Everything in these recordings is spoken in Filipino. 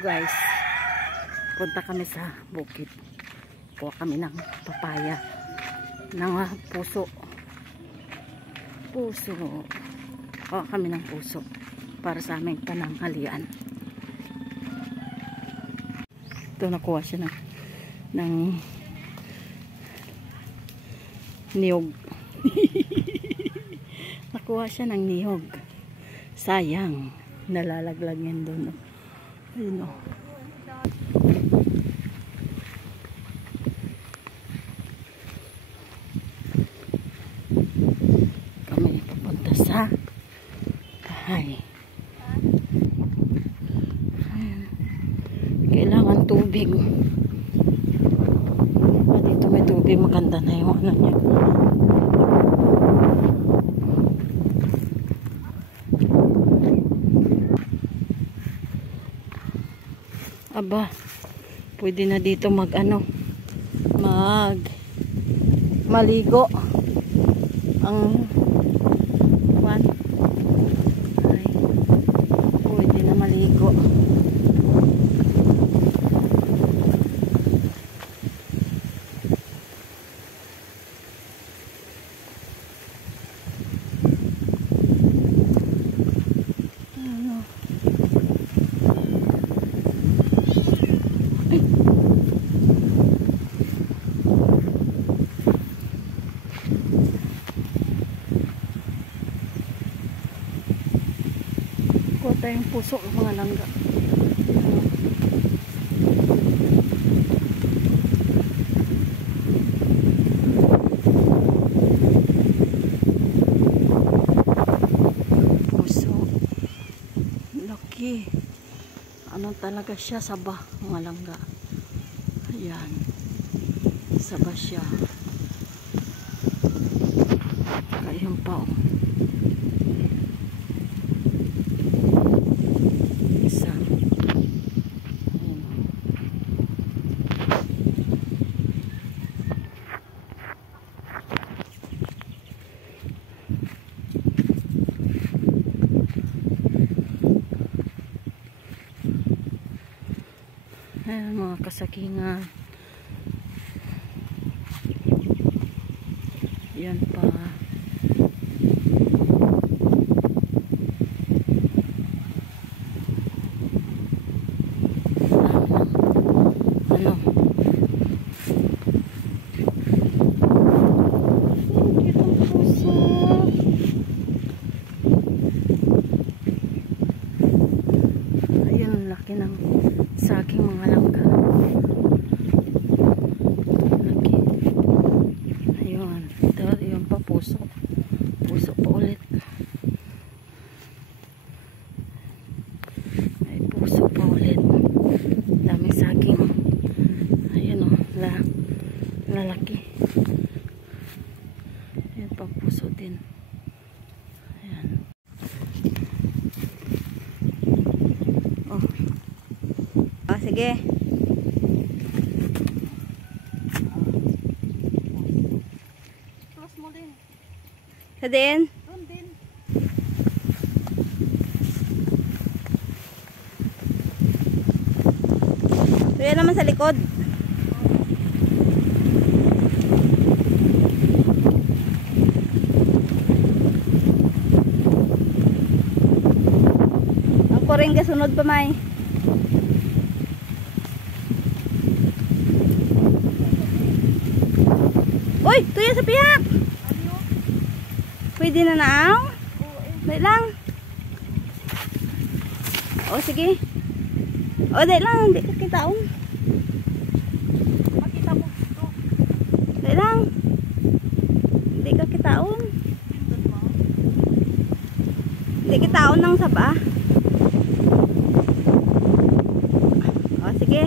guys, punta kami sa bukid. Kuha kami ng papaya, ng puso. Kuha kami ng puso para sa aming pananghalian. Ito, nakuha siya ng niyog. Nakuha siya ng niyog. Sayang, nalalaglag yan doon. Ayun o. Kami papunta sa bahay. Ayan. Kailangan tubig. Dito may tubig, maganda na yung ano niya. Aba, pwede na dito maligo ang buwan. Ay, pwede na maligo. Kuha tayong puso ng mga langga. Puso. Laki. Ano talaga siya? Saba. Mga langga. Ayan. Saba siya. Kayang pa. Ayan, mga kasakingan. Yan pa. Ano? Kitang puso. Ayan, laki ng saging mga langga. Laki. Ayun. Ito, yun pa, puso. Puso pa ulit. Ay, puso pa ulit. Daming saging. Ayun o. Lalaki. Ayun pa, puso din. Ayan. Oh. Sige. Close mo din. Sa din? Doon din. Kaya naman sa likod. Ako rin kasunod pa, May. Uy, tuya sa piyak. Pwede na naaw? Dahil lang. O, sige. O, dahil lang. Hindi ka kitaon. Makita mo ito. Dahil lang. Hindi ka kitaon. Hindi kitaon ng saba. O, sige.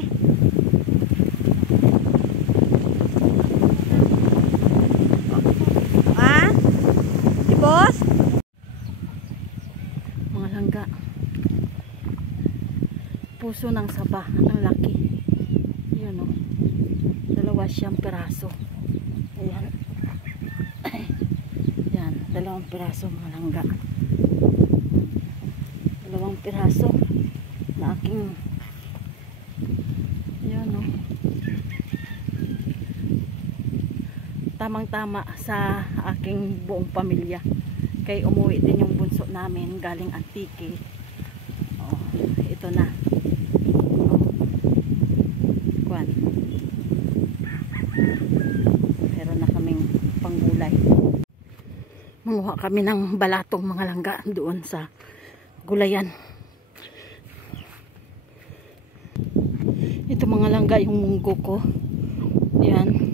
Boss? Mga langga. Puso ng saba. Ang laki. Yun o. 2 siyang piraso. Ayan. Yan. 2 piraso mga langga. 2 piraso na aking tamang-tama sa aking buong pamilya. Kay umuwi din yung bunso namin galing Antique. Oh, ito na. Oh. Kuwan. Meron na kaming panggulay. Manguha kami ng balatong mga langga doon sa gulayan. Ito mga langga yung munggo ko. Yan.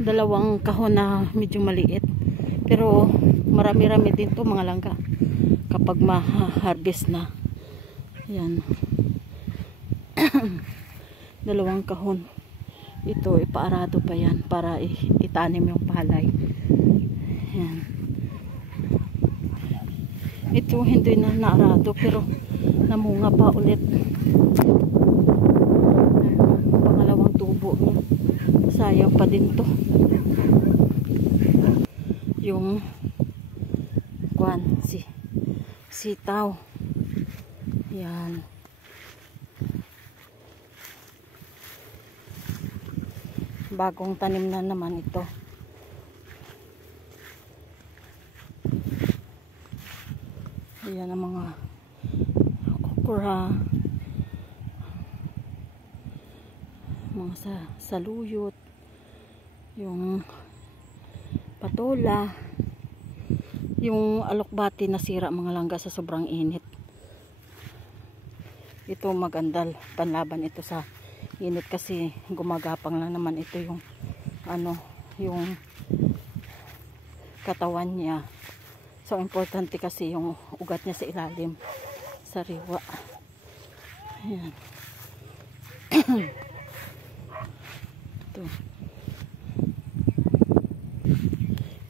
Dalawang kahon na medyo maliit. Pero marami-rami din to mga langga. Kapag ma-harvest na. Yan. Dalawang kahon. Ito ipaarado pa yan para itanim yung palay. Yan. Ito hindi na naarado pero namunga pa ulit. Pangalawang tubo niya. Sayang pa din to. Yung kwan, sitaw. Yan. Bagong tanim na naman ito. Ayan ang mga okra, mga saluyot, yung patola, yung alokbati nasira mga langga sa sobrang init. Ito magandal panlaban ito sa init kasi gumagapang lang naman ito yung yung katawan niya. So importante kasi yung ugat niya sa ilalim, sariwa. Ayan.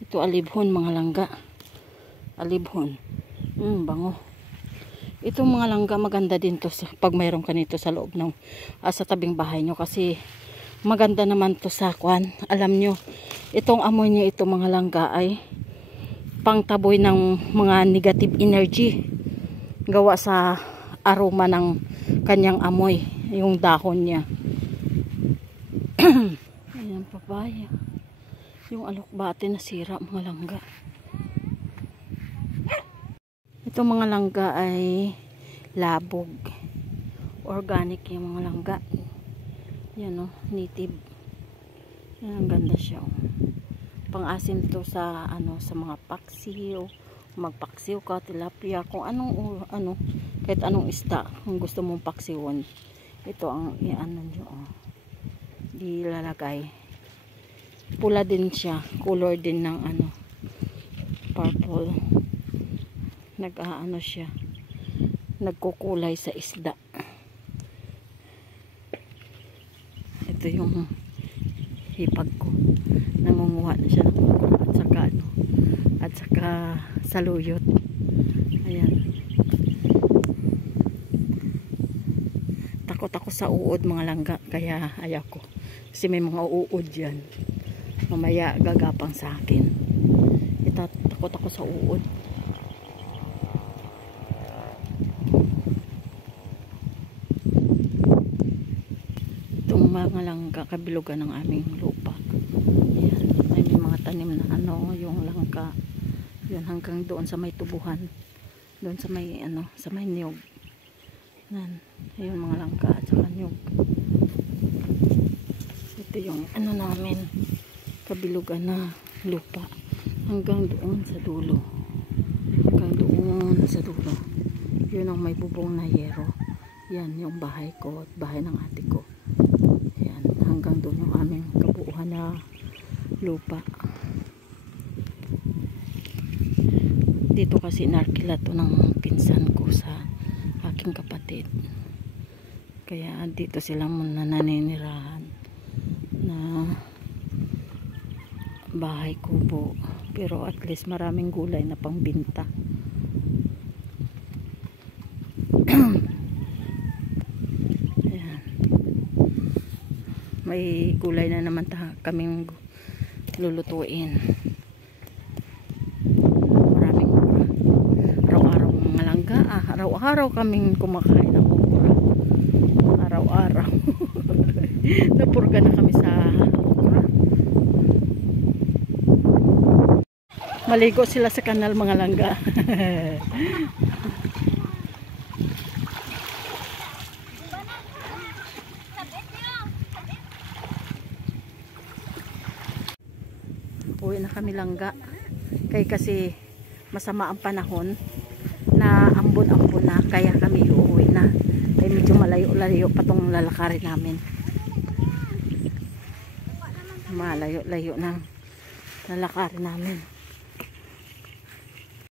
Ito alibhon mga langga. Alibhon. Bango. Itong mga langga maganda din to pag mayroon ka nito sa loob ng sa tabing bahay nyo kasi maganda naman to sa kwan. Alam nyo, itong amoy nyo ito mga langga ay pangtaboy ng mga negative energy gawa sa aroma ng kanyang amoy, yung dahon niya. Ayan, papaya. Yung alokbate nasira mga langga. Itong mga langga ay labog. Organic yung mga langga. Yan o, native. Yan, ang ganda siya o. Pang-asim to sa sa mga paksiw. Magpaksiw ka, tilapia, kung anong kahit anong isda, kung gusto mong paksiwon. Ito ang nyo o. Ilalagay. Pula din siya, color din ng purple. Siya, nagkukulay sa isda. Ito yung hipag ko. Nangunguha na siya ng okra at saka saluyot. Ayan. Takot ako sa uod mga langga, kaya ayaw ko. Kasi may mga uod dyan. Mamaya gagapang sa akin. Takot ako sa uod. Mga langka, kabilugan ng aming lupa. Ayan. May mga tanim na yung langka. Yun hanggang doon sa may tubuhan. Doon sa may sa may niyog. Yan. Ayun mga langka at saka niyog. Ito yung namin. Kabilugan na lupa. Hanggang doon sa dulo. Hanggang doon sa dulo. Yun ang may bubong na yero. Yan yung bahay ko at bahay ng ate ko. Hanggang doon yung aming kabuuhan na lupa. Dito kasi narkila to ng pinsan ko sa aking kapatid. Kaya dito sila muna naninirahan na bahay kubo. Pero at least maraming gulay na pangbinta. May gulay na naman kaming lulutuin. Maraming araw-araw mga langga. Araw-araw kaming kumakain ng okra. Araw-araw. Napurga na kami sa okra. Maligo sila sa kanal mga langga. Uwi na kami langga. Kasi masama ang panahon na ambon-ambon na, kaya kami uuwi na. Ay medyo malayo-layo pa tong lalakarin namin. Malayo-layo ng lalakarin namin.